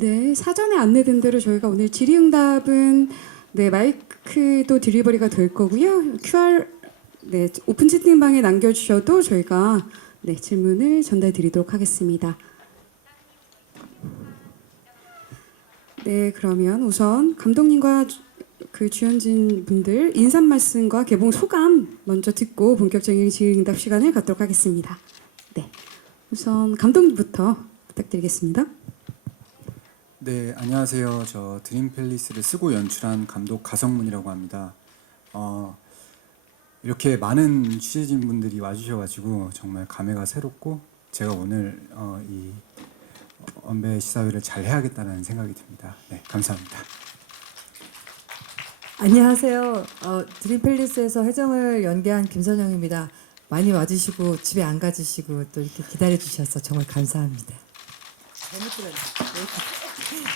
네, 사전에 안내된 대로 저희가 오늘 질의응답은 네, 마이크도 딜리버리가 될 거고요. QR 네, 오픈 채팅방에 남겨주셔도 저희가 네, 질문을 전달 드리도록 하겠습니다. 네, 그러면 우선 감독님과 그 주연진 분들 인사 말씀과 개봉 소감 먼저 듣고 본격적인 질의응답 시간을 갖도록 하겠습니다. 네, 우선 감독님부터 부탁드리겠습니다. 네, 안녕하세요. 저 드림팰리스를 쓰고 연출한 감독 가성문이라고 합니다. 이렇게 많은 취재진분들이 와주셔가지고 정말 감회가 새롭고 제가 오늘 이 언배 시사회를 잘 해야겠다는 생각이 듭니다. 네, 감사합니다. 안녕하세요. 드림팰리스에서 혜정을 연기한 김선영입니다. 많이 와주시고 집에 안 가주시고 또 이렇게 기다려주셔서 정말 감사합니다. 잘못 들었네.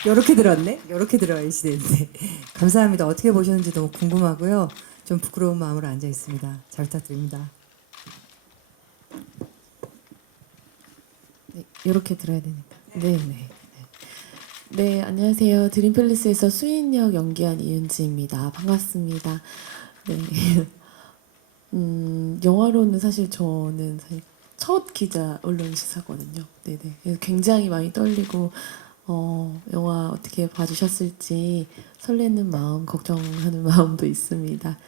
이렇게 들었네? 이렇게 들어야지 되는데. 감사합니다. 어떻게 보셨는지 너무 궁금하고요. 좀 부끄러운 마음으로 앉아 있습니다. 잘 부탁드립니다. 네, 이렇게 들어야 되니까. 네, 네. 네, 안녕하세요. 드림팰리스에서 수인역 연기한 이은지입니다. 반갑습니다. 네. 영화로는 사실 저는 사실 첫 기자 언론 시사거든요. 네네. 그래서 굉장히 많이 떨리고 영화 어떻게 봐주셨을지 설레는 마음, 걱정하는 마음도 있습니다.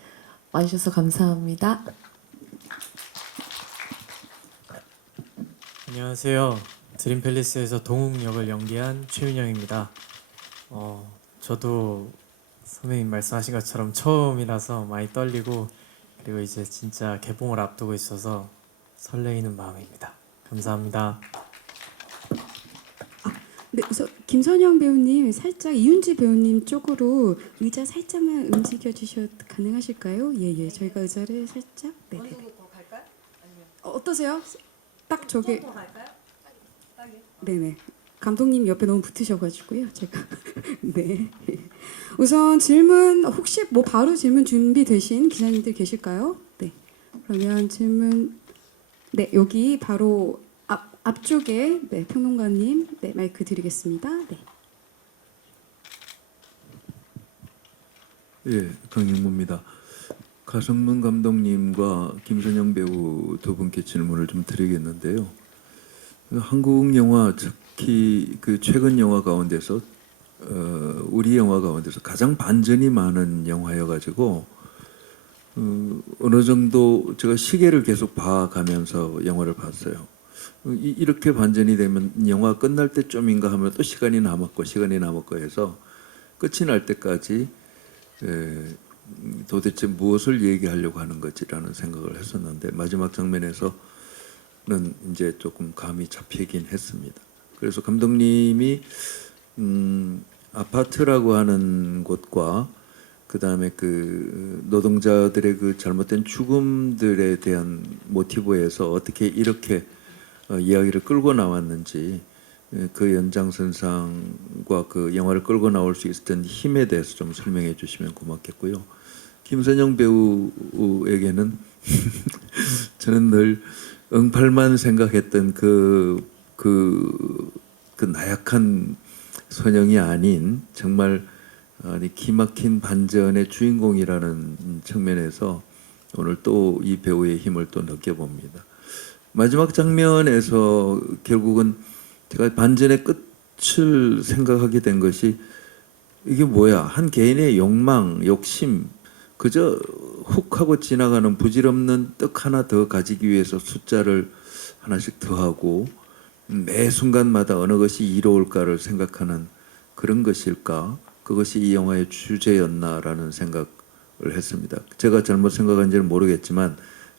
와주셔서 감사합니다. 안녕하세요. 드림팰리스에서 동욱 역을 연기한 최윤영입니다. 저도 선배님 말씀하신 것처럼 처음이라서 많이 떨리고 그리고 이제 진짜 개봉을 앞두고 있어서 설레이는 마음입니다. 감사합니다. 네, 그래서 김선영 배우님 살짝 이윤지 배우님 쪽으로 의자 살짝만 움직여 주셔도 가능하실까요? 예, 저희가 의자를 살짝 네. 더 갈까요? 아니면 어떠세요? 딱 저게 더 갈까요? 네네. 감독님 옆에 너무 붙으셔가지고요. 제가 네. 우선 질문 혹시 뭐 바로 질문 준비되신 기자님들 계실까요? 네. 그러면 질문 네 여기 바로 앞쪽에 네 평론가님 네 마이크 드리겠습니다. 네. 예, 강영무입니다. 가성문 감독님과 김선영 배우 두 분께 질문을 좀 드리겠는데요. 한국 영화 특히 그 최근 영화 가운데서 우리 영화 가운데서 가장 반전이 많은 영화여가지고 어느 정도 제가 시계를 계속 봐가면서 영화를 봤어요. 이렇게 반전이 되면 영화 끝날 때쯤인가 하면 또 시간이 남았고 해서 끝이 날 때까지 도대체 무엇을 얘기하려고 하는 거지라는 생각을 했었는데 마지막 장면에서는 이제 조금 감이 잡히긴 했습니다. 그래서 감독님이 아파트라고 하는 곳과 그 다음에 그 노동자들의 그 잘못된 죽음들에 대한 모티브에서 어떻게 이렇게 이야기를 끌고 나왔는지 그 연장선상과 그 영화를 끌고 나올 수 있었던 힘에 대해서 좀 설명해 주시면 고맙겠고요. 김선영 배우에게는 저는 늘 응팔만 생각했던 그 나약한 선영이 아닌 정말 기막힌 반전의 주인공이라는 측면에서 오늘 또 이 배우의 힘을 또 느껴봅니다. 마지막 장면에서 결국은 제가 반전의 끝을 생각하게 된 것이 이게 뭐야? 한 개인의 욕망, 욕심, 그저 훅 하고 지나가는 부질없는 떡 하나 더 가지기 위해서 숫자를 하나씩 더하고 매 순간마다 어느 것이 이로울까를 생각하는 그런 것일까? 그것이 이 영화의 주제였나라는 생각을 했습니다. 제가 잘못 생각한지는 모르겠지만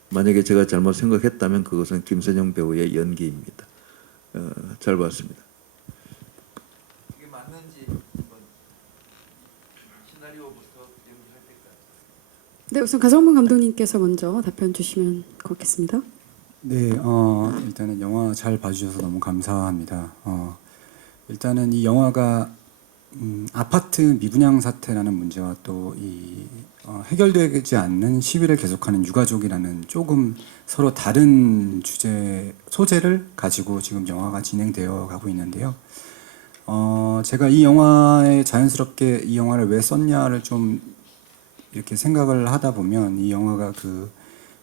만약에 제가 잘못 생각했다면 그것은 김선영 배우의 연기입니다. 잘 봤습니다. 이게 맞는지 한번 시나리오부터 연기할 때까지. 네, 우선 가성문 감독님께서 먼저 답변 주시면 고맙겠습니다. 네, 일단은 영화 잘 봐주셔서 너무 감사합니다. 일단은 이 영화가 아파트 미분양 사태라는 문제와 또 이 해결되지 않는 시위를 계속하는 유가족이라는 조금 서로 다른 소재를 가지고 지금 영화가 진행되어 가고 있는데요. 제가 이 영화에 자연스럽게 이 영화를 왜 썼냐를 좀 이렇게 생각을 하다 보면 이 영화가 그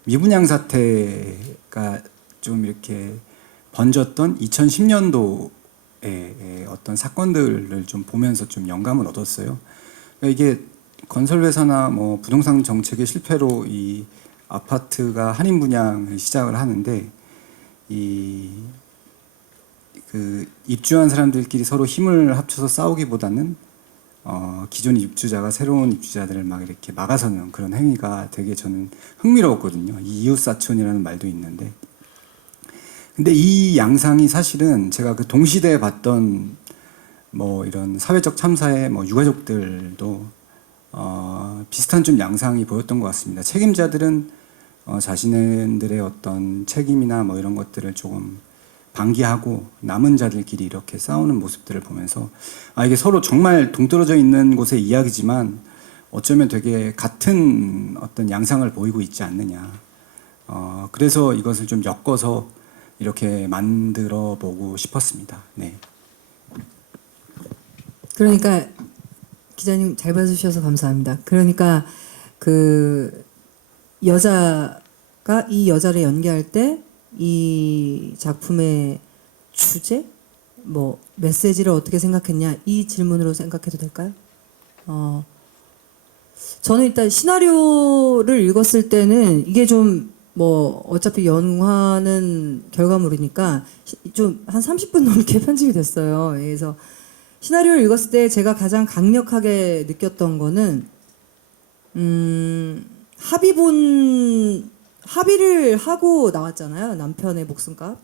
미분양 사태가 좀 이렇게 번졌던 2010년도의 어떤 사건들을 좀 보면서 좀 영감을 얻었어요. 그러니까 이게 건설회사나 뭐 부동산 정책의 실패로 이 아파트가 할인 분양을 시작을 하는데 그 입주한 사람들끼리 서로 힘을 합쳐서 싸우기보다는 기존 입주자가 새로운 입주자들을 막 이렇게 막아서는 그런 행위가 되게 저는 흥미로웠거든요. 이 이웃사촌이라는 말도 있는데, 근데 이 양상이 사실은 제가 그 동시대에 봤던 뭐 이런 사회적 참사의 뭐 유가족들도 비슷한 좀 양상이 보였던 것 같습니다. 책임자들은 자신들의 어떤 책임이나 뭐 이런 것들을 조금 방기하고 남은 자들끼리 이렇게 싸우는 모습들을 보면서 이게 서로 정말 동떨어져 있는 곳의 이야기지만 어쩌면 되게 같은 어떤 양상을 보이고 있지 않느냐. 그래서 이것을 좀 엮어서 이렇게 만들어 보고 싶었습니다. 네. 그러니까 기자님 잘 봐주셔서 감사합니다. 그러니까 그 여자가 이 여자를 연기할 때 이 작품의 주제, 뭐 메시지를 어떻게 생각했냐 이 질문으로 생각해도 될까요? 저는 일단 시나리오를 읽었을 때는 이게 좀 뭐 어차피 영화는 결과물이니까 좀 한 30분 넘게 편집이 됐어요. 그래서 시나리오를 읽었을 때 제가 가장 강력하게 느꼈던 거는 합의를 하고 나왔잖아요. 남편의 목숨값.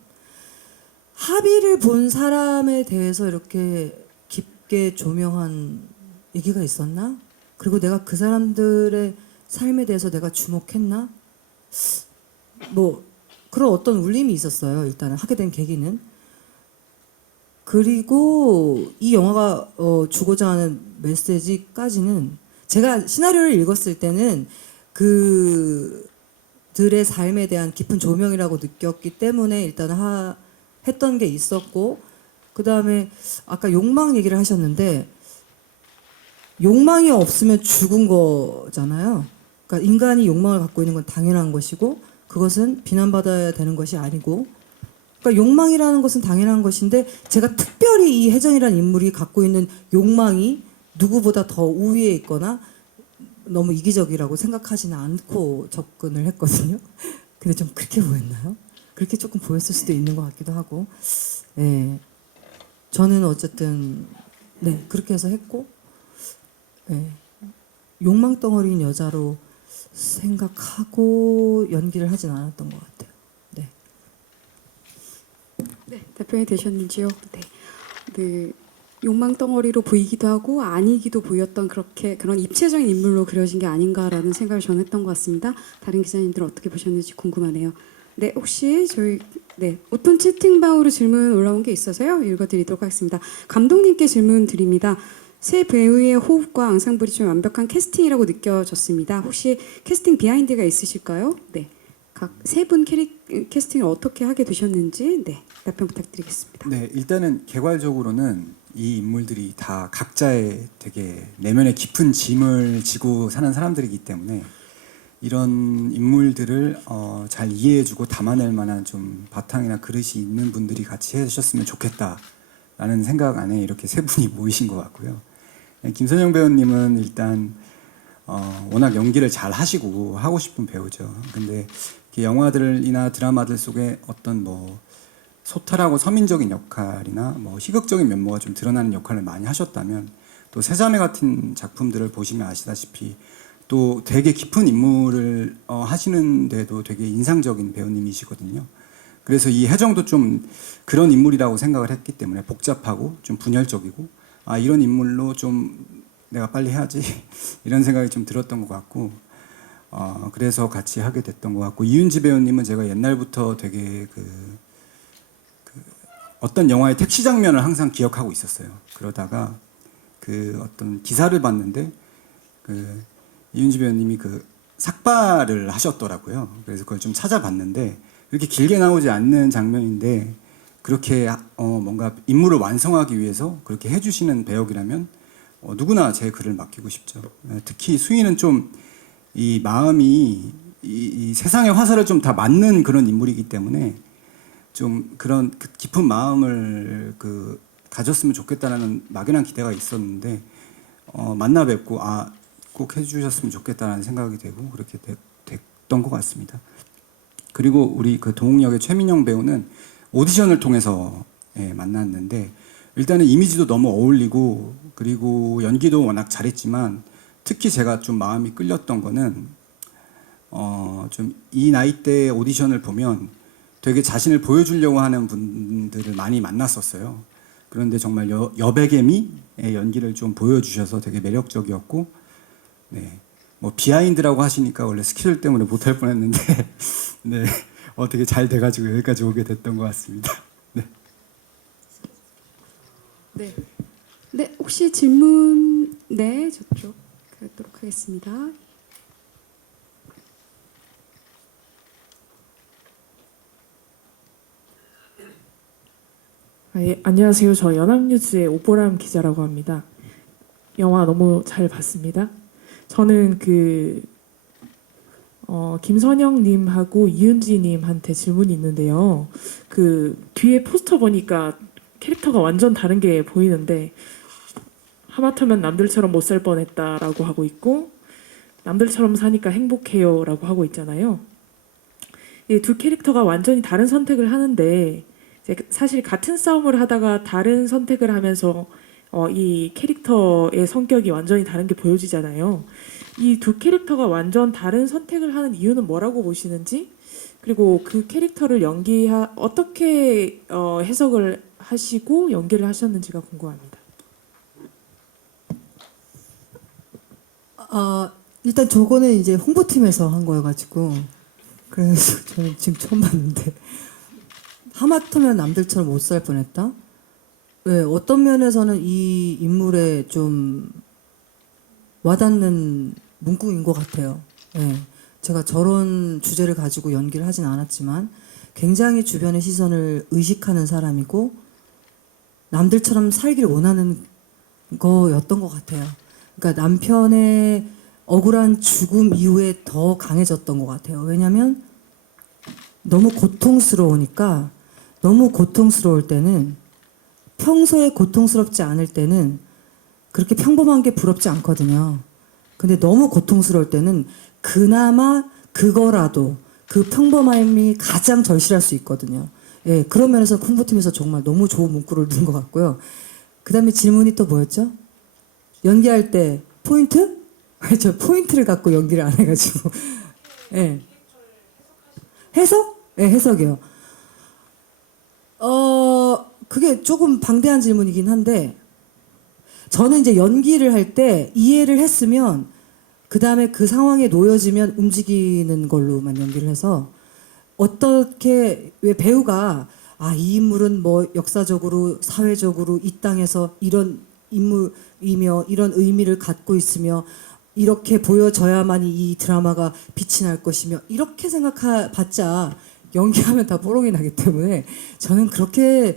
합의를 본 사람에 대해서 이렇게 깊게 조명한 얘기가 있었나? 그리고 내가 그 사람들의 삶에 대해서 내가 주목했나? 뭐 그런 어떤 울림이 있었어요. 일단은 하게 된 계기는. 그리고 이 영화가 주고자 하는 메시지까지는 제가 시나리오를 읽었을 때는 그들의 삶에 대한 깊은 조명이라고 느꼈기 때문에 일단 했던 게 있었고, 그 다음에 아까 욕망 얘기를 하셨는데 욕망이 없으면 죽은 거잖아요. 그러니까 인간이 욕망을 갖고 있는 건 당연한 것이고 그것은 비난받아야 되는 것이 아니고, 그러니까 욕망이라는 것은 당연한 것인데 제가 특별히 이 혜정이라는 인물이 갖고 있는 욕망이 누구보다 더 우위에 있거나 너무 이기적이라고 생각하지는 않고 접근을 했거든요. 근데 좀 그렇게 보였나요? 그렇게 조금 보였을 수도 있는 것 같기도 하고, 네. 저는 어쨌든 네 그렇게 해서 했고, 네. 욕망 덩어리인 여자로 생각하고 연기를 하진 않았던 것 같아요. 네. 네, 답변이 되셨는지요? 네. 네. 욕망 덩어리로 보이기도 하고 아니기도 보였던 그런 입체적인 인물로 그려진 게 아닌가라는 생각을 저는 했던 것 같습니다. 다른 기자님들 어떻게 보셨는지 궁금하네요. 네, 혹시 오픈 채팅방으로 질문 올라온 게 있어서요. 읽어드리도록 하겠습니다. 감독님께 질문 드립니다. 세 배우의 호흡과 앙상블이 좀 완벽한 캐스팅이라고 느껴졌습니다. 혹시 캐스팅 비하인드가 있으실까요? 네, 각 세 분 캐스팅을 어떻게 하게 되셨는지 답변 부탁드리겠습니다. 네, 일단은 개괄적으로는 이 인물들이 다 각자의 되게 내면의 깊은 짐을 지고 사는 사람들이기 때문에 이런 인물들을 잘 이해해주고 담아낼 만한 좀 바탕이나 그릇이 있는 분들이 같이 해주셨으면 좋겠다라는 생각 안에 이렇게 세 분이 모이신 것 같고요. 김선영 배우님은 일단 워낙 연기를 잘 하시고 하고 싶은 배우죠. 근데 영화들이나 드라마들 속에 어떤 뭐 소탈하고 서민적인 역할이나 뭐 희극적인 면모가 좀 드러나는 역할을 많이 하셨다면, 또 세자매 같은 작품들을 보시면 아시다시피 또 되게 깊은 인물을 하시는데도 되게 인상적인 배우님이시거든요. 그래서 이 혜정도 좀 그런 인물이라고 생각을 했기 때문에 복잡하고 좀 분열적이고 이런 인물로 좀 내가 빨리 해야지 이런 생각이 좀 들었던 것 같고, 그래서 같이 하게 됐던 것 같고, 이윤지 배우님은 제가 옛날부터 되게 어떤 영화의 택시 장면을 항상 기억하고 있었어요. 그러다가 어떤 기사를 봤는데 이윤지 배우님이 삭발을 하셨더라고요. 그래서 그걸 좀 찾아봤는데 이렇게 길게 나오지 않는 장면인데 그렇게 뭔가 임무를 완성하기 위해서 그렇게 해주시는 배역이라면 누구나 제 글을 맡기고 싶죠. 특히 수인은 좀 이 마음이 이 세상의 화살을 좀 다 맞는 그런 인물이기 때문에 좀 그런 깊은 마음을 가졌으면 좋겠다라는 막연한 기대가 있었는데 만나 뵙고 꼭 해주셨으면 좋겠다라는 생각이 되고 그렇게 됐던 것 같습니다. 그리고 우리 동욱 역의 최민영 배우는 오디션을 통해서 만났는데 일단은 이미지도 너무 어울리고 그리고 연기도 워낙 잘했지만 특히 제가 좀 마음이 끌렸던 거는 좀 이 나이대 오디션을 보면 되게 자신을 보여주려고 하는 분들을 많이 만났었어요. 그런데 정말 여백의 연기를 좀 보여주셔서 되게 매력적이었고, 네, 뭐 비하인드라고 하시니까 원래 스케줄 때문에 못할 뻔했는데, 네, 되게 잘 돼가지고 여기까지 오게 됐던 것 같습니다. 네. 네. 네, 혹시 질문 네, 저쪽 가도록 하겠습니다. 예, 안녕하세요. 저 연합뉴스의 오보람 기자라고 합니다. 영화 너무 잘 봤습니다. 저는 김선영님하고 이은지님한테 질문이 있는데요. 뒤에 포스터 보니까 캐릭터가 완전 다른 게 보이는데 하마터면 남들처럼 못 살 뻔했다라고 하고 있고 남들처럼 사니까 행복해요라고 하고 있잖아요. 이 두 캐릭터가 완전히 다른 선택을 하는데 이제 사실 같은 싸움을 하다가 다른 선택을 하면서 이 캐릭터의 성격이 완전히 다른 게 보여지잖아요. 이 두 캐릭터가 완전 다른 선택을 하는 이유는 뭐라고 보시는지, 그리고 그 캐릭터를 어떻게 해석을 하시고 연기를 하셨는지가 궁금합니다. 일단 저거는 이제 홍보팀에서 한 거여가지고 그래서 저는 지금 처음 봤는데 하마터면 남들처럼 못 살 뻔했다? 네, 어떤 면에서는 이 인물에 좀 와닿는 문구인 것 같아요. 네, 제가 저런 주제를 가지고 연기를 하진 않았지만 굉장히 주변의 시선을 의식하는 사람이고 남들처럼 살길 원하는 거였던 것 같아요. 그러니까 남편의 억울한 죽음 이후에 더 강해졌던 것 같아요. 왜냐하면 너무 고통스러우니까, 너무 고통스러울 때는, 평소에 고통스럽지 않을 때는 그렇게 평범한 게 부럽지 않거든요. 근데 너무 고통스러울 때는 그나마 그거라도, 그 평범함이 가장 절실할 수 있거든요. 예, 그런 면에서 홍보팀에서 정말 너무 좋은 문구를 넣은 것 같고요. 그 다음에 질문이 또 뭐였죠? 연기할 때 포인트? 저 포인트를 갖고 연기를 안 해가지고. 예. 해석? 예, 해석이요. 그게 조금 방대한 질문이긴 한데, 저는 이제 연기를 할 때 이해를 했으면, 그 다음에 그 상황에 놓여지면 움직이는 걸로만 연기를 해서, 어떻게, 왜 배우가, 이 인물은 뭐 역사적으로, 사회적으로 이 땅에서 이런 인물이며, 이런 의미를 갖고 있으며, 이렇게 보여져야만이 이 드라마가 빛이 날 것이며, 이렇게 생각해봤자 연기하면 다 뽀록이 나기 때문에 저는 그렇게,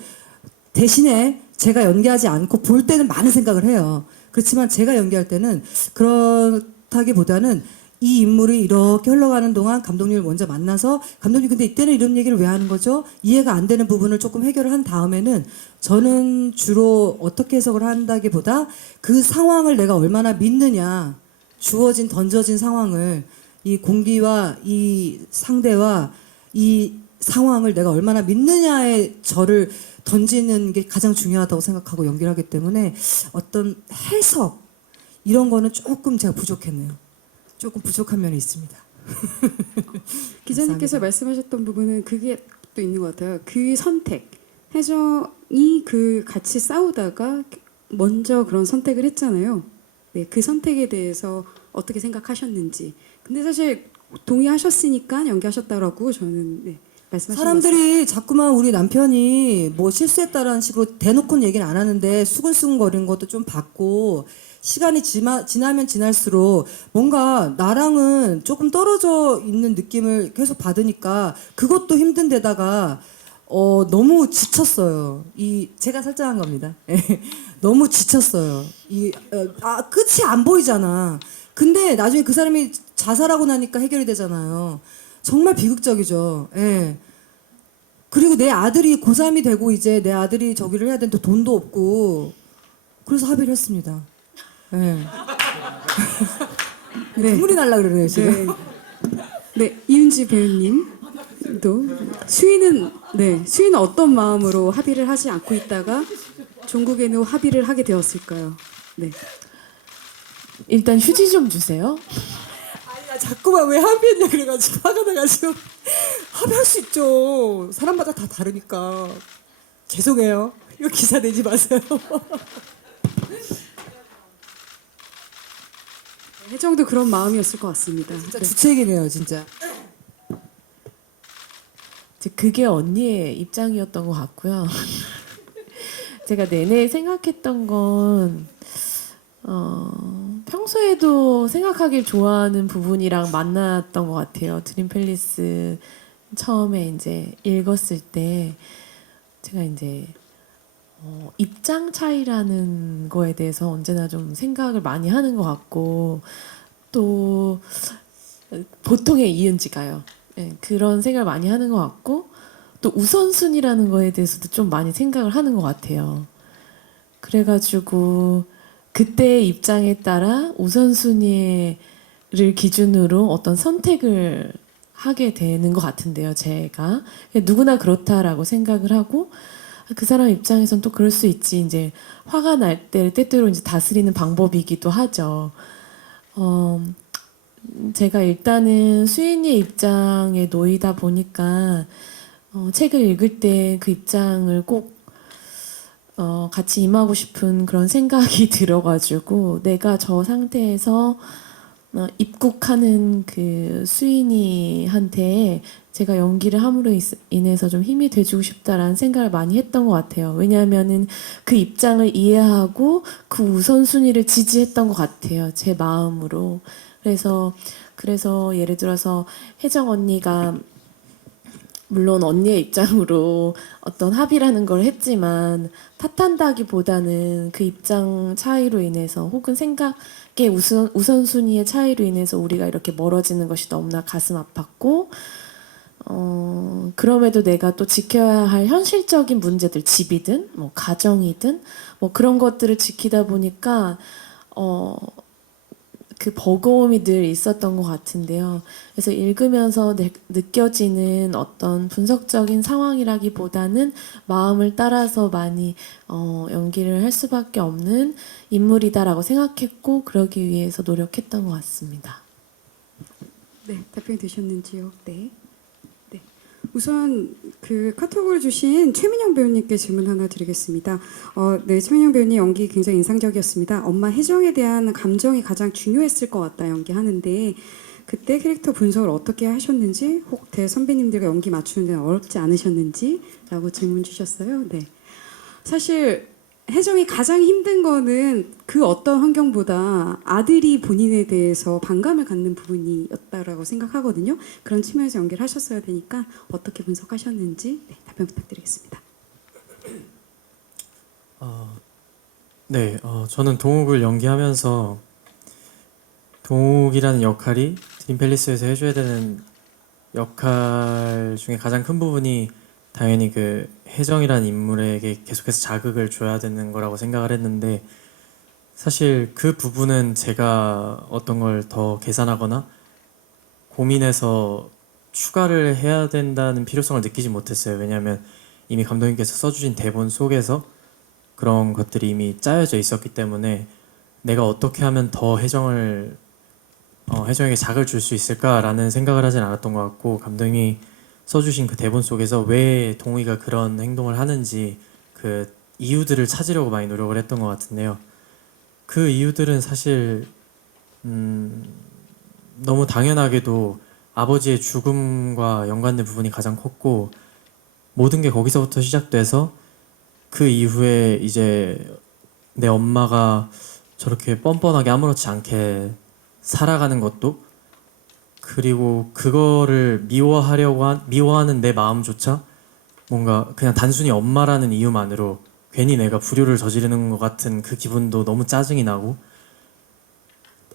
대신에 제가 연기하지 않고 볼 때는 많은 생각을 해요. 그렇지만 제가 연기할 때는 그렇다기보다는 이 인물이 이렇게 흘러가는 동안 감독님을 먼저 만나서, 감독님 근데 이때는 이런 얘기를 왜 하는 거죠? 이해가 안 되는 부분을 조금 해결을 한 다음에는 저는 주로 어떻게 해석을 한다기보다 그 상황을 내가 얼마나 믿느냐, 주어진 던져진 상황을, 이 공기와 이 상대와 이 상황을 내가 얼마나 믿느냐에 저를 던지는 게 가장 중요하다고 생각하고 연기를 하기 때문에 어떤 해석 이런 거는 조금 제가 부족했네요. 조금 부족한 면이 있습니다. 기자님께서 감사합니다. 말씀하셨던 부분은 그게 또 있는 것 같아요. 그 선택, 혜정이 같이 싸우다가 먼저 그런 선택을 했잖아요. 네, 그 선택에 대해서 어떻게 생각하셨는지. 근데 사실 동의하셨으니까 연기하셨다라고 저는 말씀하신 사람들이 자꾸만 우리 남편이 뭐 실수했다라는 식으로 대놓고는 얘기는 안 하는데 수근수근거리는 것도 좀 봤고, 시간이 지나면 지날수록 뭔가 나랑은 조금 떨어져 있는 느낌을 계속 받으니까 그것도 힘든 데다가 너무 지쳤어요. 제가 설정한 겁니다. 너무 지쳤어요. 끝이 안 보이잖아. 근데 나중에 그 사람이 자살하고 나니까 해결이 되잖아요. 정말 비극적이죠. 예. 그리고 내 아들이 고3이 되고 이제 내 아들이 저기를 해야 되는데 돈도 없고 그래서 합의를 했습니다. 예. 네. 눈물이 날라 그러네요 지금. 네, 이은지 배우님도 수희는 어떤 마음으로 합의를 하지 않고 있다가 종국에는 합의를 하게 되었을까요? 네. 일단 휴지 좀 주세요. 아니 자꾸만 왜 합의했냐 그래가지고 화가 나가지고 합의할 수 있죠. 사람마다 다 다르니까. 죄송해요. 이거 기사 내지 마세요. 혜정도 그런 마음이었을 것 같습니다. 진짜 네. 주책이네요 진짜. 그게 언니의 입장이었던 것 같고요. 제가 내내 생각했던 건 평소에도 생각하길 좋아하는 부분이랑 만났던 것 같아요. 드림 팰리스 처음에 이제 읽었을 때 제가 이제 입장 차이라는 거에 대해서 언제나 좀 생각을 많이 하는 것 같고 또 보통의 이은지가요. 예, 그런 생각을 많이 하는 것 같고 또 우선순위라는 거에 대해서도 좀 많이 생각을 하는 것 같아요. 그래가지고 그때의 입장에 따라 우선순위를 기준으로 어떤 선택을 하게 되는 것 같은데요. 제가 누구나 그렇다라고 생각을 하고 그 사람 입장에선 또 그럴 수 있지. 이제 화가 날 때 때때로 이제 다스리는 방법이기도 하죠. 제가 일단은 수인이의 입장에 놓이다 보니까 책을 읽을 때 그 입장을 꼭 같이 임하고 싶은 그런 생각이 들어가지고 내가 저 상태에서 입국하는 그 수인이한테 제가 연기를 함으로 인해서 좀 힘이 돼주고 싶다라는 생각을 많이 했던 것 같아요. 왜냐하면은 그 입장을 이해하고 그 우선순위를 지지했던 것 같아요. 제 마음으로. 그래서 예를 들어서 혜정 언니가 물론 언니의 입장으로 어떤 합의라는 걸 했지만 탓한다기보다는 그 입장 차이로 인해서 혹은 생각의 우선순위의 차이로 인해서 우리가 이렇게 멀어지는 것이 너무나 가슴 아팠고 그럼에도 내가 또 지켜야 할 현실적인 문제들 집이든 뭐 가정이든 뭐 그런 것들을 지키다 보니까 그 버거움이 늘 있었던 것 같은데요. 그래서 읽으면서 느껴지는 어떤 분석적인 상황이라기보다는 마음을 따라서 많이 연기를 할 수밖에 없는 인물이다라고 생각했고 그러기 위해서 노력했던 것 같습니다. 네, 답변이 되셨는지요? 네. 네. 우선 그 카톡을 주신 최민영 배우님께 질문 하나 드리겠습니다. 네, 최민영 배우님 연기 굉장히 인상적이었습니다. 엄마 혜정에 대한 감정이 가장 중요했을 것 같다 연기하는데 그때 캐릭터 분석을 어떻게 하셨는지 혹 대선배님들과 연기 맞추는 데는 어렵지 않으셨는지라고 질문 주셨어요. 네. 사실 혜정이 가장 힘든 거는 그 어떤 환경보다 아들이 본인에 대해서 반감을 갖는 부분이었다라고 생각하거든요. 그런 측면에서 연기를 하셨어야 되니까 어떻게 분석하셨는지 답변 부탁드리겠습니다. 네, 저는 동욱을 연기하면서 동욱이라는 역할이 드림 팰리스에서 해줘야 되는 역할 중에 가장 큰 부분이 당연히 그 혜정이라는 인물에게 계속해서 자극을 줘야 되는 거라고 생각을 했는데 사실 그 부분은 제가 어떤 걸 더 계산하거나 고민해서 추가를 해야 된다는 필요성을 느끼지 못했어요. 왜냐하면 이미 감독님께서 써주신 대본 속에서 그런 것들이 이미 짜여져 있었기 때문에 내가 어떻게 하면 더 혜정에게 자극을 줄 수 있을까라는 생각을 하진 않았던 것 같고 감독님이 써주신 그 대본 속에서 왜 동욱이가 그런 행동을 하는지 그 이유들을 찾으려고 많이 노력을 했던 것 같은데요. 그 이유들은 사실 너무 당연하게도 아버지의 죽음과 연관된 부분이 가장 컸고 모든 게 거기서부터 시작돼서 그 이후에 이제 내 엄마가 저렇게 뻔뻔하게 아무렇지 않게 살아가는 것도 그리고 그거를 미워하는 내 마음조차 뭔가 그냥 단순히 엄마라는 이유만으로 괜히 내가 불효를 저지르는 것 같은 그 기분도 너무 짜증이 나고,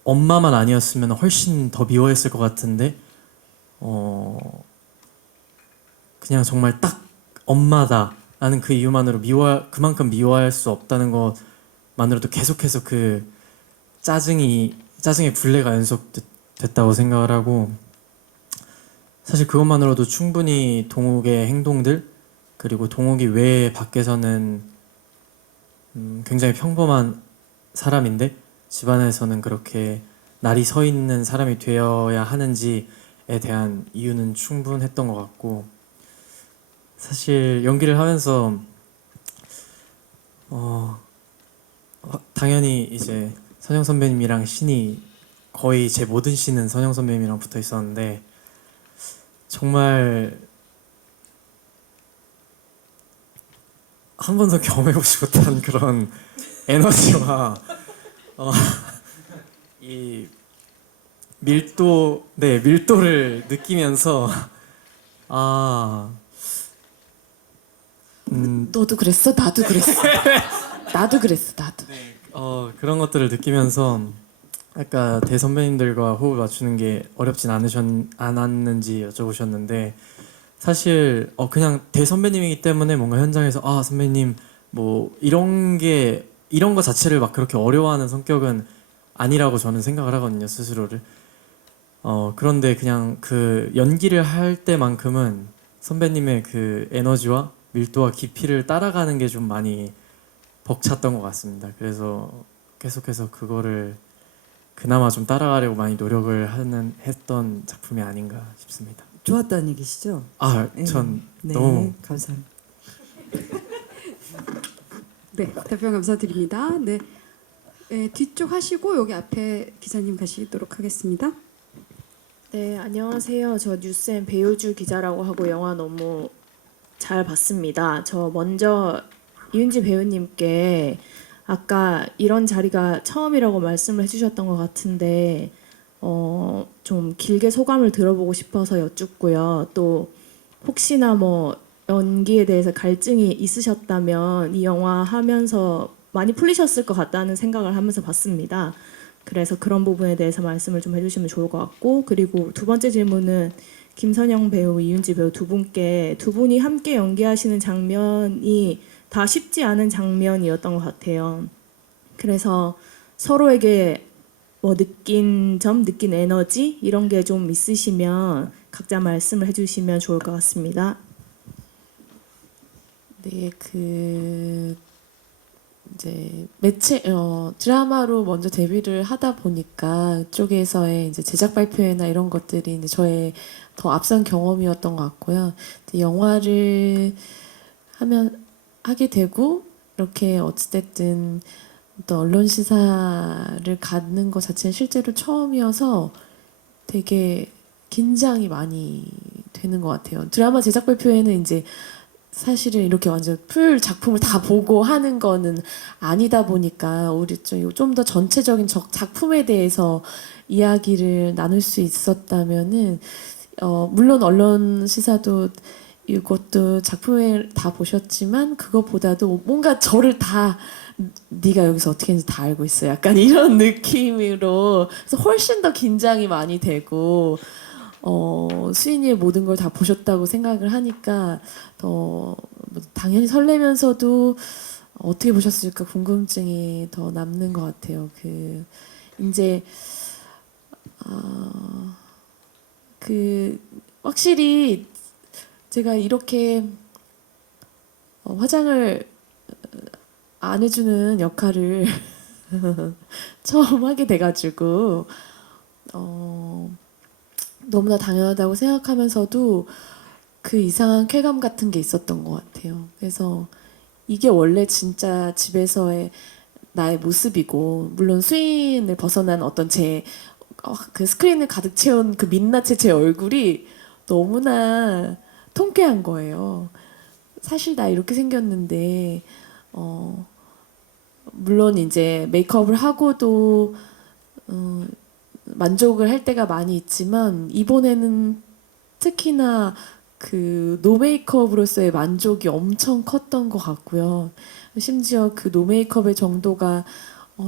엄마만 아니었으면 훨씬 더 미워했을 것 같은데 그냥 정말 딱 엄마다라는 그 이유만으로 그만큼 미워할 수 없다는 것만으로도 계속해서 그 짜증의 불레가 연속됐다고 생각을 하고, 사실 그것만으로도 충분히 동욱의 행동들, 그리고 동욱이 왜 밖에서는 굉장히 평범한 사람인데 집안에서는 그렇게 날이 서 있는 사람이 되어야 하는지에 대한 이유는 충분했던 것 같고, 사실 연기를 하면서 당연히 이제 선영 선배님이랑 씬이 거의 제 모든 씬은 선영 선배님이랑 붙어 있었는데, 정말 한 번도 경험해보지 못한 그런 에너지와 이 밀도를 느끼면서 너도 그랬어? 나도 그랬어. 나도 그랬어. 나도. 그런 것들을 느끼면서 아까 대 선배님들과 호흡을 맞추는 게 어렵진 않았는지 여쭤보셨는데, 사실 그냥 대 선배님이기 때문에 뭔가 현장에서 선배님 뭐 이런 거 자체를 막 그렇게 어려워하는 성격은 아니라고 저는 생각을 하거든요, 스스로를. 그런데 그냥 그 연기를 할 때만큼은 선배님의 그 에너지와 밀도와 깊이를 따라가는 게 좀 많이 벅찼던 것 같습니다. 그래서 계속해서 그거를 그나마 좀 따라가려고 많이 노력을 했던 작품이 아닌가 싶습니다. 좋았다는 얘기시죠? 전 네, 너무 감사합니다. 네, 답변 감사드립니다. 네, 뒤쪽 하시고 여기 앞에 기자님 가시도록 하겠습니다. 네, 안녕하세요. 저 뉴스엔 배효주 기자라고 하고 영화 너무 잘 봤습니다. 저 먼저 이윤지 배우님께 아까 이런 자리가 처음이라고 말씀을 해주셨던 것 같은데 좀 길게 소감을 들어보고 싶어서 여쭙고요. 또 혹시나 뭐 연기에 대해서 갈증이 있으셨다면 이 영화 하면서 많이 풀리셨을 것 같다는 생각을 하면서 봤습니다. 그래서 그런 부분에 대해서 말씀을 좀 해주시면 좋을 것 같고, 그리고 두 번째 질문은 김선영 배우, 이윤지 배우 두 분이 함께 연기하시는 장면이 다 쉽지 않은 장면이었던 것 같아요. 그래서 서로에게 뭐 느낀 점, 느낀 에너지 이런 게 좀 있으시면 각자 말씀을 해주시면 좋을 것 같습니다. 네, 이제 드라마로 먼저 데뷔를 하다 보니까 쪽에서의 이제 제작 발표회나 이런 것들이 이제 저의 더 앞선 경험이었던 것 같고요. 영화를 하게 되고 이렇게 어찌됐든 또 언론 시사를 갖는 것 자체는 실제로 처음이어서 되게 긴장이 많이 되는 것 같아요. 드라마 제작 발표회는 이제 사실은 이렇게 완전 풀 작품을 다 보고 하는 거는 아니다 보니까 우리 좀 더 전체적인 작품에 대해서 이야기를 나눌 수 있었다면은 물론 언론 시사도 이것도 작품을 다 보셨지만 그것보다도 뭔가 저를 다 네가 여기서 어떻게 했는지 다 알고 있어. 약간 이런 느낌으로 그래서 훨씬 더 긴장이 많이 되고 수인이의 모든 걸 다 보셨다고 생각을 하니까 더 당연히 설레면서도 어떻게 보셨을까 궁금증이 더 남는 것 같아요. 이제 확실히 제가 이렇게 화장을 안 해주는 역할을 처음 하게 돼가지고 너무나 당연하다고 생각하면서도 그 이상한 쾌감 같은 게 있었던 것 같아요. 그래서 이게 원래 진짜 집에서의 나의 모습이고, 물론 수인을 벗어난 어떤 그 스크린을 가득 채운 그 민낯의 제 얼굴이 너무나 통쾌한 거예요. 사실 나 이렇게 생겼는데 물론 이제 메이크업을 하고도 만족을 할 때가 많이 있지만 이번에는 특히나 그 노메이크업으로서의 만족이 엄청 컸던 것 같고요. 심지어 그 노메이크업의 정도가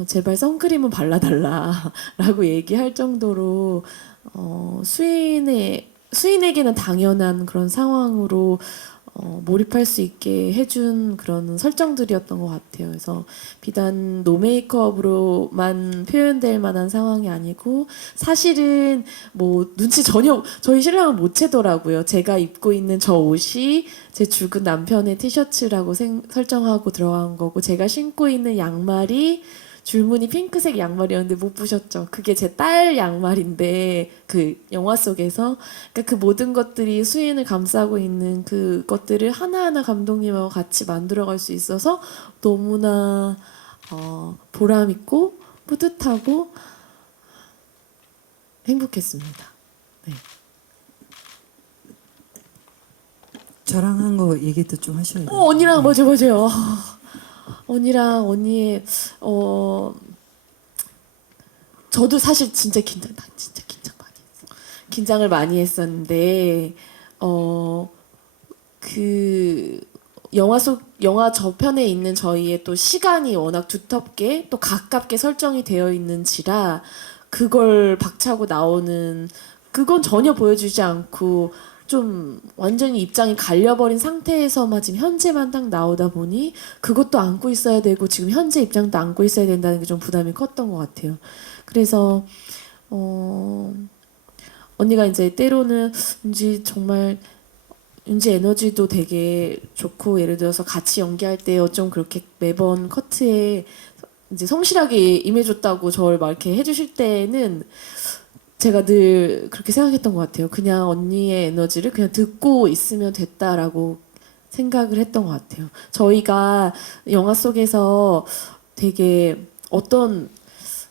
제발 선크림은 발라달라라고 얘기할 정도로 수인에게는 당연한 그런 상황으로 몰입할 수 있게 해준 그런 설정들이었던 것 같아요. 그래서 비단 노메이크업으로만 표현될 만한 상황이 아니고 사실은 뭐 눈치 전혀 저희 신랑은 못 채더라고요. 제가 입고 있는 저 옷이 제 죽은 남편의 티셔츠라고 설정하고 들어간 거고 제가 신고 있는 양말이 줄무늬 핑크색 양말이었는데 못 보셨죠? 그게 제 딸 양말인데 그 영화 속에서 그러니까 그 모든 것들이 수인을 감싸고 있는 그것들을 하나하나 감독님하고 같이 만들어갈 수 있어서 너무나 보람 있고 뿌듯하고 행복했습니다. 네. 저랑 한 거 얘기도 좀 하셔야 돼요. 언니랑 맞아요. 언니랑 언니의 저도 사실 진짜 긴장 많이 했어. 긴장을 많이 했었는데 그 영화 저편에 있는 저희의 또 시간이 워낙 두텁게 또 가깝게 설정이 되어 있는지라 그걸 박차고 나오는 그건 전혀 보여주지 않고 좀 완전히 입장이 갈려버린 상태에서만 지금 현재만 딱 나오다 보니 그것도 안고 있어야 되고 지금 현재 입장도 안고 있어야 된다는 게 좀 부담이 컸던 것 같아요. 그래서 언니가 이제 때로는 정말 윤지 에너지도 되게 좋고 예를 들어서 같이 연기할 때 어쩜 그렇게 매번 커트에 이제 성실하게 임해줬다고 저를 막 이렇게 해주실 때는 제가 늘 그렇게 생각했던 것 같아요. 그냥 언니의 에너지를 그냥 듣고 있으면 됐다라고 생각을 했던 것 같아요. 저희가 영화 속에서 되게 어떤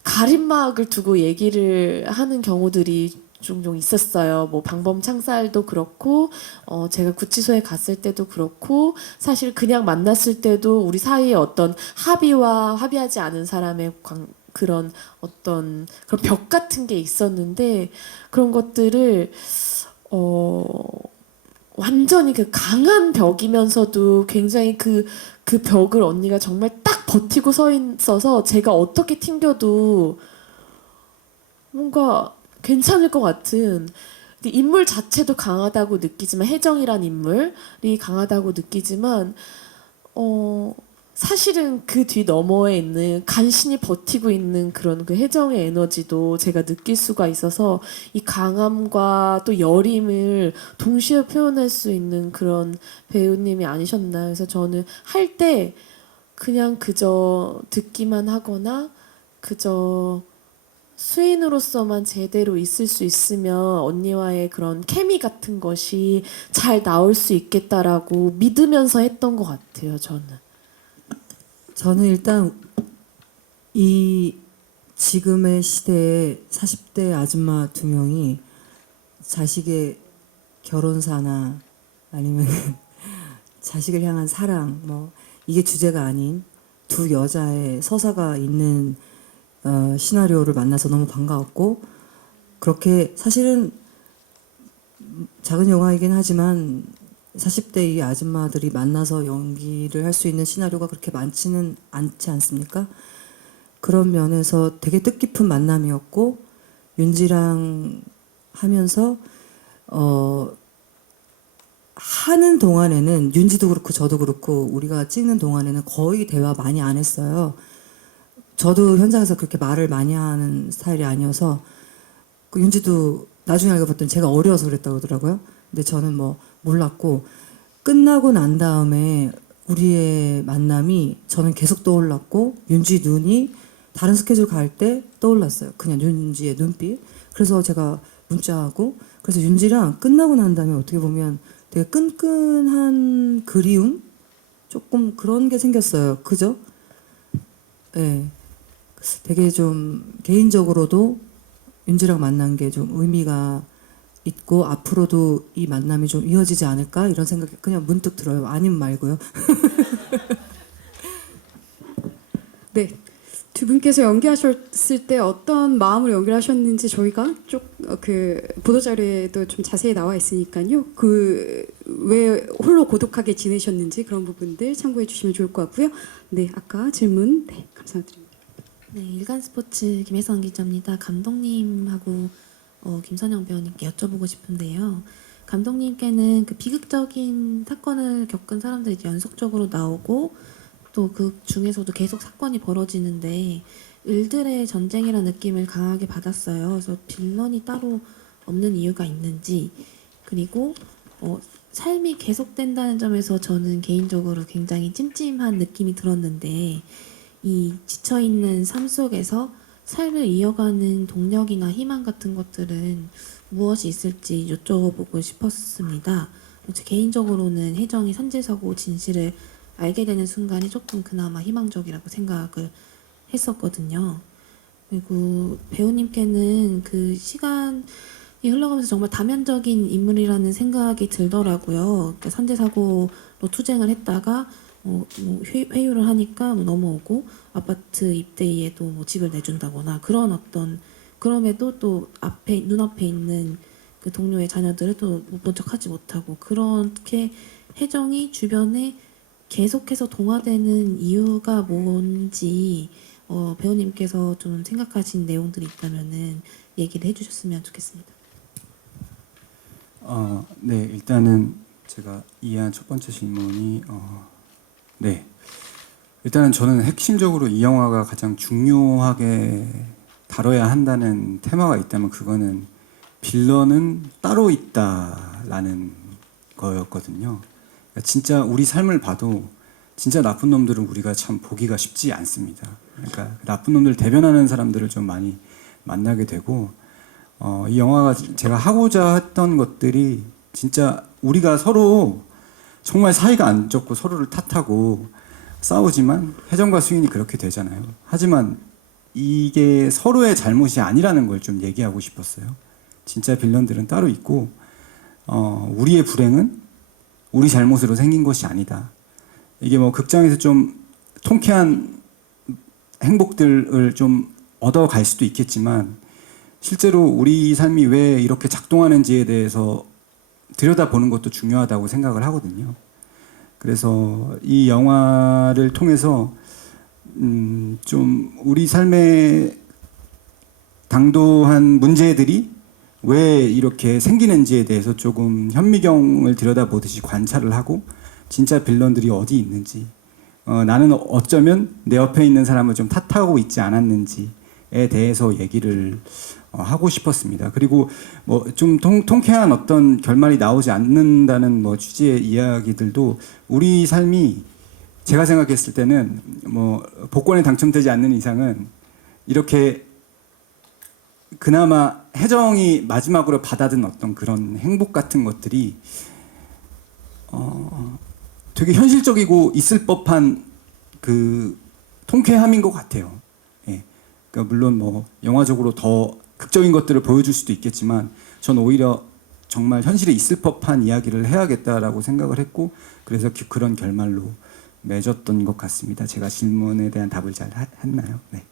가림막을 두고 얘기를 하는 경우들이 종종 있었어요. 뭐 방범 창살도 그렇고 제가 구치소에 갔을 때도 그렇고 사실 그냥 만났을 때도 우리 사이에 어떤 합의와 합의하지 않은 사람의 그런 어떤 그런 벽 같은 게 있었는데 그런 것들을 완전히 그 강한 벽이면서도 굉장히 그 벽을 언니가 정말 딱 버티고 서 있어서 제가 어떻게 튕겨도 뭔가 괜찮을 것 같은 근데 인물 자체도 강하다고 느끼지만 혜정이란 인물이 강하다고 느끼지만 사실은 그 뒤 너머에 있는 간신히 버티고 있는 그런 그 혜정의 에너지도 제가 느낄 수가 있어서 이 강함과 또 여림을 동시에 표현할 수 있는 그런 배우님이 아니셨나. 그래서 저는 할 때 그냥 그저 듣기만 하거나 그저 수인으로서만 제대로 있을 수 있으면 언니와의 그런 케미 같은 것이 잘 나올 수 있겠다라고 믿으면서 했던 것 같아요, 저는. 저는 일단 이 지금의 시대에 40대 아줌마 2명이 자식의 결혼사나 아니면 자식을 향한 사랑 뭐 이게 주제가 아닌 두 여자의 서사가 있는 시나리오를 만나서 너무 반가웠고 그렇게 사실은 작은 영화이긴 하지만 40대 이 아줌마들이 만나서 연기를 할 수 있는 시나리오가 그렇게 많지는 않지 않습니까? 그런 면에서 되게 뜻깊은 만남이었고 윤지랑 하면서 하는 동안에는 윤지도 그렇고 저도 그렇고 우리가 찍는 동안에는 거의 대화 많이 안 했어요. 저도 현장에서 그렇게 말을 많이 하는 스타일이 아니어서 그 윤지도 나중에 알고 봤더니 제가 어려워서 그랬다고 그러더라고요. 근데 저는 뭐 몰랐고 끝나고 난 다음에 우리의 만남이 저는 계속 떠올랐고 윤지 눈이 다른 스케줄 갈 때 떠올랐어요. 그냥 윤지의 눈빛. 그래서 제가 문자하고 그래서 윤지랑 끝나고 난 다음에 어떻게 보면 되게 끈끈한 그리움? 조금 그런 게 생겼어요. 그죠? 네. 되게 좀 개인적으로도 윤지랑 만난 게 좀 의미가 있고 앞으로도 이 만남이 좀 이어지지 않을까 이런 생각이 그냥 문득 들어요. 아님 말고요. 네, 두 분께서 연기하셨을 때 어떤 마음으로 연기하셨는지 저희가 그 보도 자료에도 좀 자세히 나와 있으니까요. 그 왜 홀로 고독하게 지내셨는지 그런 부분들 참고해 주시면 좋을 것 같고요. 네, 아까 질문 네, 감사드립니다. 네, 일간 스포츠 김혜선 기자입니다. 감독님하고 김선영 배우님께 여쭤보고 싶은데요. 감독님께는 그 비극적인 사건을 겪은 사람들이 이제 연속적으로 나오고 또 그 중에서도 계속 사건이 벌어지는데 을들의 전쟁이라는 느낌을 강하게 받았어요. 그래서 빌런이 따로 없는 이유가 있는지, 그리고 삶이 계속된다는 점에서 저는 개인적으로 굉장히 찜찜한 느낌이 들었는데, 이 지쳐있는 삶 속에서 삶을 이어가는 동력이나 희망 같은 것들은 무엇이 있을지 여쭤보고 싶었습니다. 제 개인적으로는 혜정이 선제사고 진실을 알게 되는 순간이 조금 그나마 희망적이라고 생각을 했었거든요. 그리고 배우님께는 그 시간이 흘러가면서 정말 다면적인 인물이라는 생각이 들더라고요. 그러니까 선제사고로 투쟁을 했다가 회유를 하니까 넘어오고 아파트 입대에도 집을 내준다거나 그런 그럼에도 또 눈앞에 있는 그 동료의 자녀들을 또 못 본 척하지 못하고, 그렇게 혜정이 주변에 계속해서 동화되는 이유가 뭔지 배우님께서 좀 생각하신 내용들이 있다면은 얘기를 해주셨으면 좋겠습니다. 네, 일단은 제가 이해한 첫 번째 질문이 네, 일단은 저는 핵심적으로 이 영화가 가장 중요하게 다뤄야 한다는 테마가 있다면 그거는 빌런은 따로 있다라는 거였거든요. 그러니까 진짜 우리 삶을 봐도 진짜 나쁜 놈들은 우리가 참 보기가 쉽지 않습니다. 그러니까 나쁜 놈들 대변하는 사람들을 좀 많이 만나게 되고, 이 영화가 제가 하고자 했던 것들이 진짜 우리가 서로 정말 사이가 안 좋고 서로를 탓하고 싸우지만 혜정과 수인이 그렇게 되잖아요. 하지만 이게 서로의 잘못이 아니라는 걸 좀 얘기하고 싶었어요. 진짜 빌런들은 따로 있고 우리의 불행은 우리 잘못으로 생긴 것이 아니다. 이게 뭐 극장에서 좀 통쾌한 행복들을 좀 얻어갈 수도 있겠지만 실제로 우리 삶이 왜 이렇게 작동하는지에 대해서 들여다보는 것도 중요하다고 생각을 하거든요. 그래서 이 영화를 통해서 좀 우리 삶에 당도한 문제들이 왜 이렇게 생기는지에 대해서 조금 현미경을 들여다보듯이 관찰을 하고 진짜 빌런들이 어디 있는지, 나는 어쩌면 내 옆에 있는 사람을 좀 탓하고 있지 않았는지에 대해서 얘기를 하고 싶었습니다. 그리고 뭐 좀 통쾌한 어떤 결말이 나오지 않는다는 뭐 취지의 이야기들도 우리 삶이 제가 생각했을 때는 뭐 복권에 당첨되지 않는 이상은 이렇게 그나마 혜정이 마지막으로 받아든 어떤 그런 행복 같은 것들이 되게 현실적이고 있을 법한 그 통쾌함인 것 같아요. 예. 그러니까 물론 뭐 영화적으로 더 극적인 것들을 보여줄 수도 있겠지만 전 오히려 정말 현실에 있을 법한 이야기를 해야겠다라고 생각을 했고, 그래서 그런 결말로 맺었던 것 같습니다. 제가 질문에 대한 답을 잘 했나요? 네.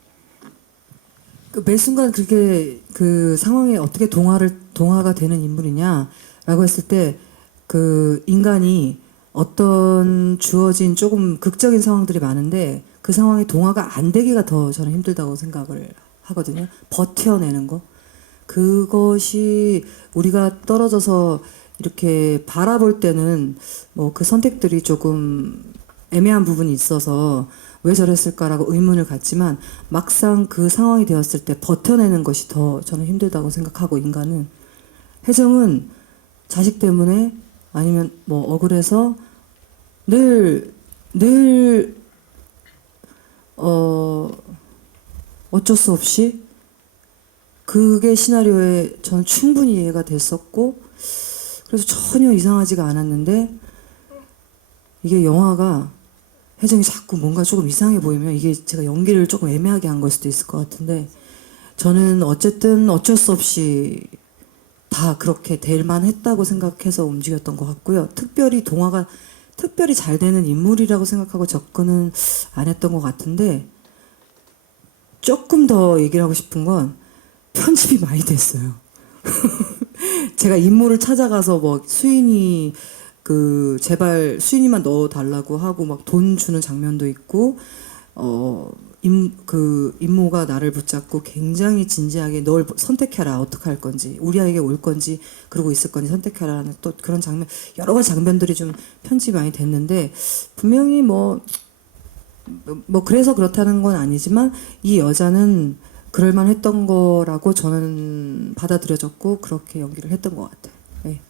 매 순간 그렇게 그 상황에 어떻게 동화가 되는 인물이냐라고 했을 때 그 인간이 어떤 주어진 조금 극적인 상황들이 많은데 그 상황에 동화가 안 되기가 더 저는 힘들다고 생각을 하거든요. 버텨내는 거. 그것이 우리가 떨어져서 이렇게 바라볼 때는 뭐 그 선택들이 조금 애매한 부분이 있어서 왜 저랬을까라고 의문을 갖지만 막상 그 상황이 되었을 때 버텨내는 것이 더 저는 힘들다고 생각하고, 인간은 혜정은 자식 때문에 아니면 뭐 억울해서 늘 어쩔 수 없이 그게 시나리오에 저는 충분히 이해가 됐었고, 그래서 전혀 이상하지가 않았는데 이게 영화가 혜정이 자꾸 뭔가 조금 이상해 보이면 이게 제가 연기를 조금 애매하게 한 걸 수도 있을 것 같은데, 저는 어쨌든 어쩔 수 없이 다 그렇게 될 만했다고 생각해서 움직였던 것 같고요. 특별히 동화가 특별히 잘 되는 인물이라고 생각하고 접근은 안 했던 것 같은데, 조금 더 얘기를 하고 싶은 건 편집이 많이 됐어요. 제가 인물을 찾아가서 뭐 수인이 제발 수인이만 넣어 달라고 하고 막 돈 주는 장면도 있고 임모가 나를 붙잡고 굉장히 진지하게 널 선택해라, 어떻게 할 건지, 우리 아이에게 올 건지 그러고 있을 건지 선택해라는 또 그런 장면, 여러 가지 장면들이 좀 편집이 많이 됐는데 분명히 뭐 그래서 그렇다는 건 아니지만 이 여자는 그럴만 했던 거라고 저는 받아들여졌고 그렇게 연기를 했던 것 같아요. 네.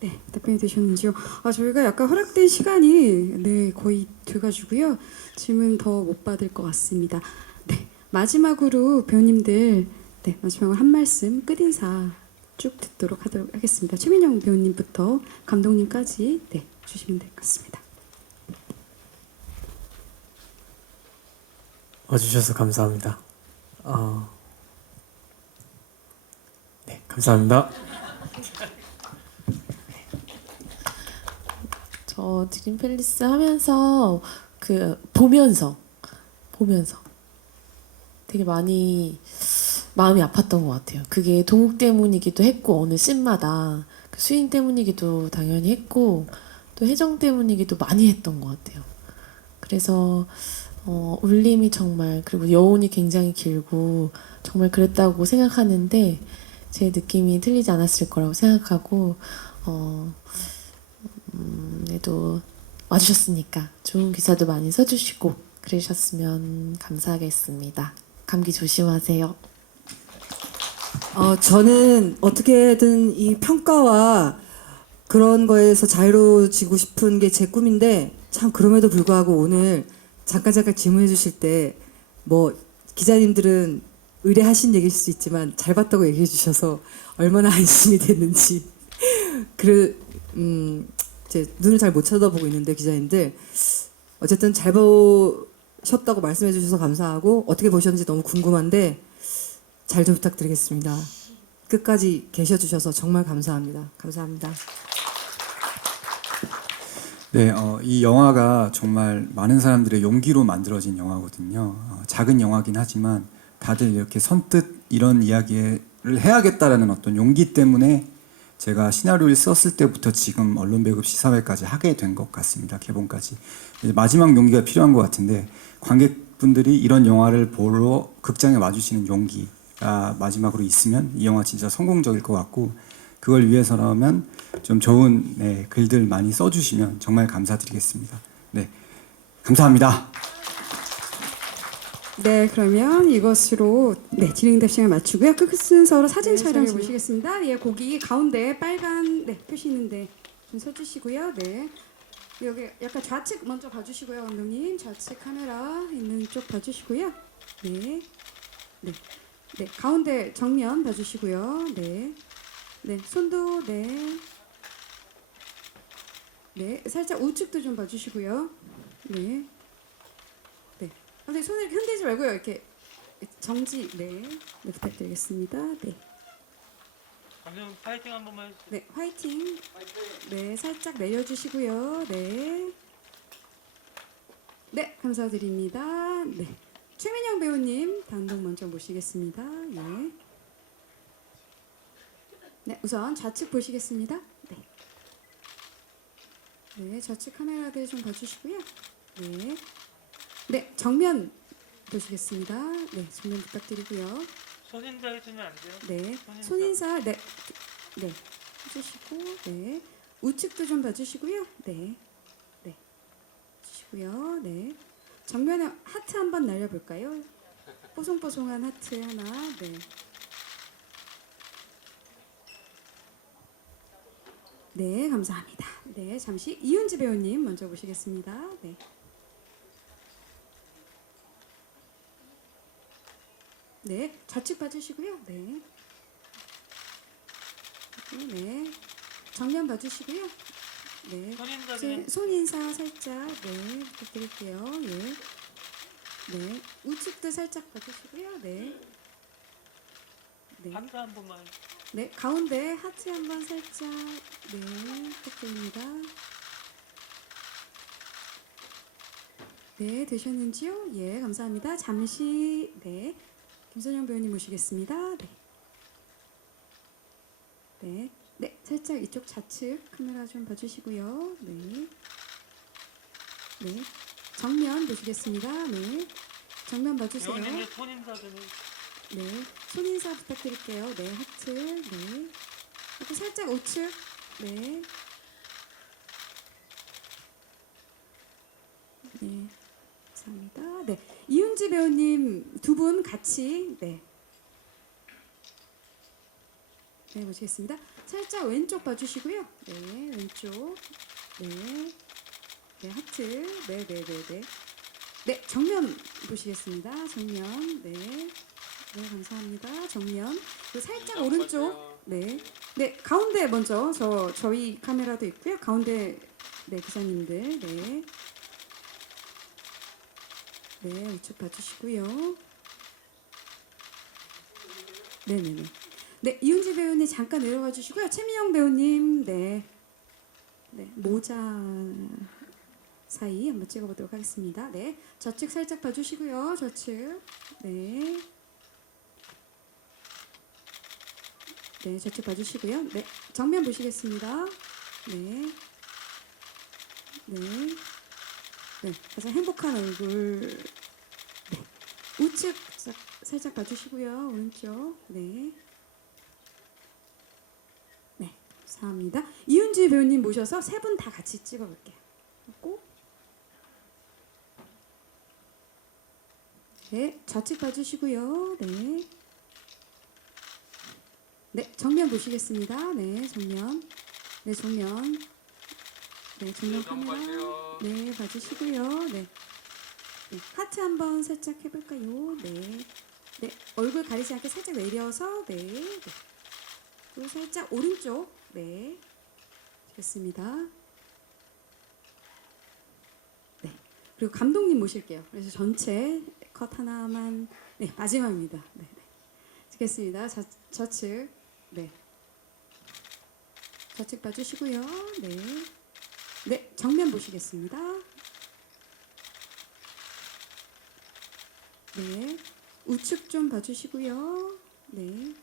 네, 답변이 되셨는지요? 저희가 약간 허락된 시간이 거의 돼가지고요. 질문 더 못 받을 것 같습니다. 네, 마지막으로 배우님들 마지막으로 한 말씀 끝인사 쭉 듣도록 하겠습니다. 최민영 배우님부터 감독님까지 주시면 될 것 같습니다. 와주셔서 감사합니다. 네, 감사합니다. 저 드림 팰리스 하면서 보면서 되게 많이 마음이 아팠던 것 같아요. 그게 동욱 때문이기도 했고 어느 씬마다 수인 때문이기도 당연히 했고 또 혜정 때문이기도 많이 했던 것 같아요. 그래서 울림이 정말, 그리고 여운이 굉장히 길고 정말 그랬다고 생각하는데 제 느낌이 틀리지 않았을 거라고 생각하고 그래도 와주셨으니까 좋은 기사도 많이 써주시고 그러셨으면 감사하겠습니다. 감기 조심하세요. 저는 어떻게든 이 평가와 그런 거에서 자유로워지고 싶은 게 제 꿈인데 참 그럼에도 불구하고 오늘 잠깐 질문해 주실 때 뭐 기자님들은 의뢰하신 얘기일 수 있지만 잘 봤다고 얘기해 주셔서 얼마나 안심이 됐는지 제 눈을 잘 못 쳐다보고 있는데 기자님들 어쨌든 잘 보셨다고 말씀해 주셔서 감사하고 어떻게 보셨는지 너무 궁금한데 잘 좀 부탁드리겠습니다. 끝까지 계셔 주셔서 정말 감사합니다. 감사합니다. 네, 이 영화가 정말 많은 사람들의 용기로 만들어진 영화거든요. 작은 영화긴 하지만 다들 이렇게 선뜻 이런 이야기를 해야겠다라는 어떤 용기 때문에 제가 시나리오를 썼을 때부터 지금 언론 배급 시사회까지 하게 된 것 같습니다. 개봉까지. 이제 마지막 용기가 필요한 것 같은데 관객분들이 이런 영화를 보러 극장에 와주시는 용기가 마지막으로 있으면 이 영화 진짜 성공적일 것 같고 그걸 위해서라면 좀 좋은 글들 많이 써주시면 정말 감사드리겠습니다. 네, 감사합니다. 네, 그러면 이것으로 질의응답 시간 마치고요. 끝 순서로 사진 촬영 모시겠습니다. 거기 가운데 빨간 표시 있는데 좀 서주시고요. 네, 여기 약간 좌측 먼저 봐주시고요, 감독님. 좌측 카메라 있는 쪽 봐주시고요. 네, 가운데 정면 봐주시고요. 네, 손도 살짝 우측도 좀 봐주시고요. 네. 근데 손을 이렇게 흔들지 말고요. 이렇게 정지 부탁드리겠습니다. 감독님 파이팅 한 번만 해주세요. 네, 화이팅. 네, 살짝 내려주시고요. 네, 감사드립니다. 네, 최민영 배우님 단독 먼저 모시겠습니다. 네, 우선 좌측 보시겠습니다. 네, 좌측 카메라들 좀 봐주시고요. 네, 정면 보시겠습니다. 네, 정면 부탁드리고요. 손인자 해주면 안 돼요? 네, 손인사 해주시고, 우측도 좀 봐주시고요. 주시고요. 정면에 하트 한번 날려볼까요? 뽀송뽀송한 하트 하나. 네, 감사합니다. 네, 잠시 이윤지 배우님 먼저 보시겠습니다. 네, 좌측 봐주시고요. 네, 정면 봐주시고요. 손 인사 살짝 부탁드릴게요. 우측도 살짝 봐주시고요. 하트 한 번만. 네, 가운데 하트 한번 살짝 부탁드립니다. 네, 되셨는지요? 예, 감사합니다. 잠시 네, 김선영 배우님 모시겠습니다. 네, 네, 네, 살짝 이쪽 좌측 카메라 좀 봐주시고요. 네, 네, 정면 보시겠습니다. 네, 정면 봐주세요. 배우님 손인사 좀 네, 손인사 부탁드릴게요. 네, 하트, 네, 그리고 살짝 우측, 네, 네, 감사합니다. 네, 이윤지 배우님 두 분 같이, 네, 네, 모시겠습니다. 살짝 왼쪽 봐주시고요. 네, 왼쪽, 네, 네, 하트, 네, 네, 네, 네, 네, 정면 보시겠습니다. 정면, 네. 네, 감사합니다. 정면. 그 살짝 오른쪽. 네. 네, 가운데 먼저 저희 카메라도 있고요. 가운데 네, 기자님들. 네. 네, 우측 봐 주시고요. 네, 네, 네. 네, 이윤지 배우님 잠깐 내려와 주시고요. 최민영 배우님. 네. 네, 모자 사이 한번 찍어 보도록 하겠습니다. 네. 저측 살짝 봐 주시고요. 저측. 네. 네, 저쪽 봐주시고요. 네, 정면 보시겠습니다. 네, 네, 네, 가장 행복한 얼굴. 네, 우측 살짝 봐주시고요. 오른쪽. 네, 네, 감사합니다. 이윤지 배우님 모셔서 세 분 다 같이 찍어볼게요. 하고, 네, 좌측 봐주시고요. 네. 네, 정면 보시겠습니다. 네, 정면. 네, 정면. 네, 정면 카메라. 네, 봐주시고요. 네. 네, 하트 한번 살짝 해볼까요? 네. 네, 얼굴 가리지 않게 살짝 내려서, 네. 네. 또 살짝 오른쪽. 네. 좋습니다. 네. 그리고 감독님 모실게요. 그래서 전체 컷 하나만. 네, 마지막입니다. 네. 네. 찍겠습니다. 좌측. 네. 좌측 봐주시고요. 네. 네, 정면 보시겠습니다. 네. 우측 좀 봐주시고요. 네.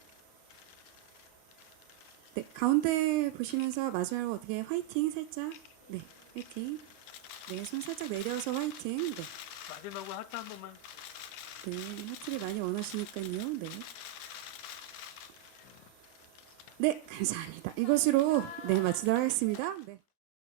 네, 가운데 보시면서 마지막으로 어떻게 화이팅 살짝. 네, 화이팅. 네, 손 살짝 내려서 화이팅. 네. 마지막으로 하트 한 번만. 네, 하트를 많이 원하시니까요. 네. 네, 감사합니다. 이것으로 네, 마치도록 하겠습니다. 네.